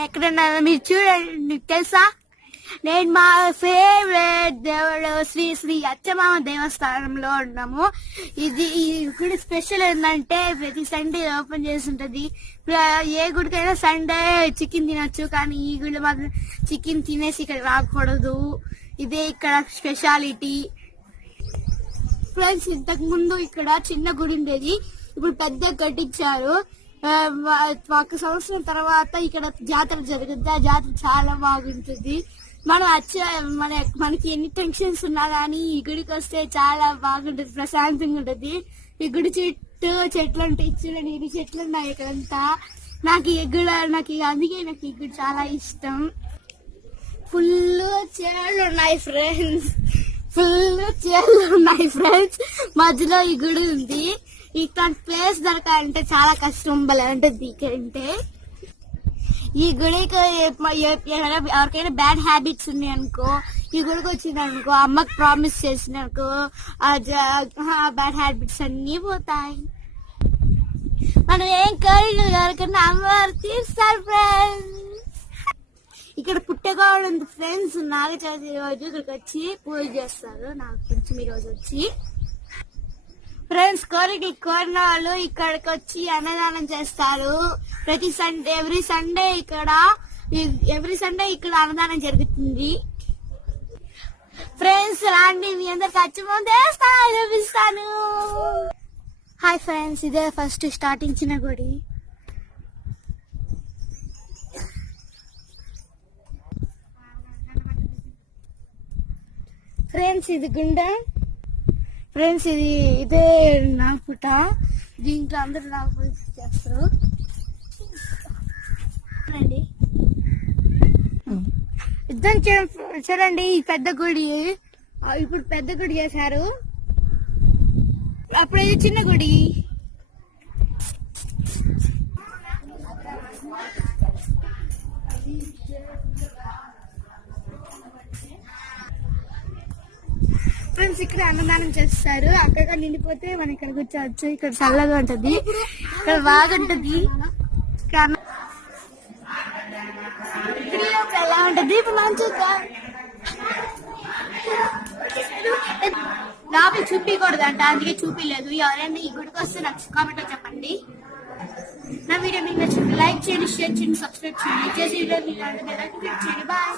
ఎక్కడన్నా మీరు చూడండి, మీకు తెలుసా నేను మా ఫేవరెట్ దేవుడు శ్రీ శ్రీ అచ్చమామ దేవస్థానంలో ఉన్నాము. ఇది ఈ గుడి స్పెషల్ ఏంటంటే ప్రతి సండే ఓపెన్ చేసి ఉంటది. ఏ గుడికైనా సండే చికెన్ తినొచ్చు, కానీ ఈ గుడి మాత్రం చికెన్ తినేసి ఇక్కడ రాకూడదు. ఇదే ఇక్కడ స్పెషాలిటీ. ఫ్రెండ్స్, ఇంతకు ముందు ఇక్కడ చిన్న గుడి ఉండేది, ఇప్పుడు పెద్ద కట్టించారు. 1 సంవత్సరం తర్వాత ఇక్కడ జాతర జరుగుతుంది. ఆ జాతర చాలా బాగుంటుంది. మనకి ఎన్ని టెన్షన్స్ ఉన్నా కానీ ఈ గుడికి వస్తే చాలా బాగుంటది, ప్రశాంతంగా ఉంటది. ఈ గుడి చుట్టూ చెట్లు ఉంటాయి, చూడండి ఇన్ని చెట్లు ఉన్నాయి ఇక్కడంతా. అందుకే నాకు ఈ గుడి చాలా ఇష్టం. ఫుల్ చేళ్ళు ఉన్నాయి ఫ్రెండ్స్, మధ్యలో ఈ గుడి ఉంది. ఇట్లాంటి ప్లేస్ దొరకాలంటే చాలా కష్టం, భలే ఉంటుంది ఇక్కడంటే. ఈ గుడికి ఎవరికైనా బ్యాడ్ హ్యాబిట్స్ ఉన్నాయి అనుకో, ఈ గుడికి వచ్చింది అనుకో, అమ్మకి ప్రామిస్ చేసిన అనుకో, బ్యాడ్ హ్యాబిట్స్ అన్ని పోతాయి. మనం ఏం కోరికలు ఎవరికైనా అమ్మవారు తీరుస్తారు ఫ్రెండ్స్. ఇక్కడ పుట్టగోడ ఉంది ఫ్రెండ్స్. నాగ చవితి రోజు ఇక్కడికి వచ్చి పూజ చేస్తారు. నాకు కొంచెం ఈ రోజు వచ్చి ఫ్రెండ్స్, కోరికలు కోరిన వాళ్ళు ఇక్కడికి వచ్చి అన్నదానం చేస్తారు. ప్రతి సండే ఎవ్రీ సండే ఇక్కడ అన్నదానం జరుగుతుంది. ఫ్రెండ్స్ రాండి, మీ అందరికి అచ్చమం చూపిస్తాను. హాయ్ ఫ్రెండ్స్, ఇదే ఫస్ట్ స్టార్టింగ్ చిన్న గుడి. ఫ్రెండ్స్ ఇది గుండం. ఫ్రెండ్స్ ఇదే నాగపుట. దీంట్లో అందరూ నాగపుట చేస్తారు. యుద్ధం చూడండి, ఈ పెద్ద గుడి. ఇప్పుడు పెద్ద గుడి చేశారు, అప్పుడు ఇది చిన్న గుడి. ఫ్రెండ్స్, ఇక్కడ అన్నదానం చేస్తారు. అక్కడ నిండిపోతే మనం ఇక్కడ కూర్చోవచ్చు. ఇక్కడ చల్లగా ఉంటది, ఇక్కడ బాగుంటది. ఎలా ఉంటది ఇప్పుడు మనం చూద్దాం. లోపల చూపించకూడదంట, అందుకే చూపించలేదు. ఎవరైనా ఈ గుడికి వస్తే నాకు కామెంట్ లో చెప్పండి. నా వీడియో మీకు నచ్చింది లైక్ చేయండి, షేర్ చేయండి, సబ్స్క్రైబ్ చేయండి. చేసి వీడియో మీకు బాయ్.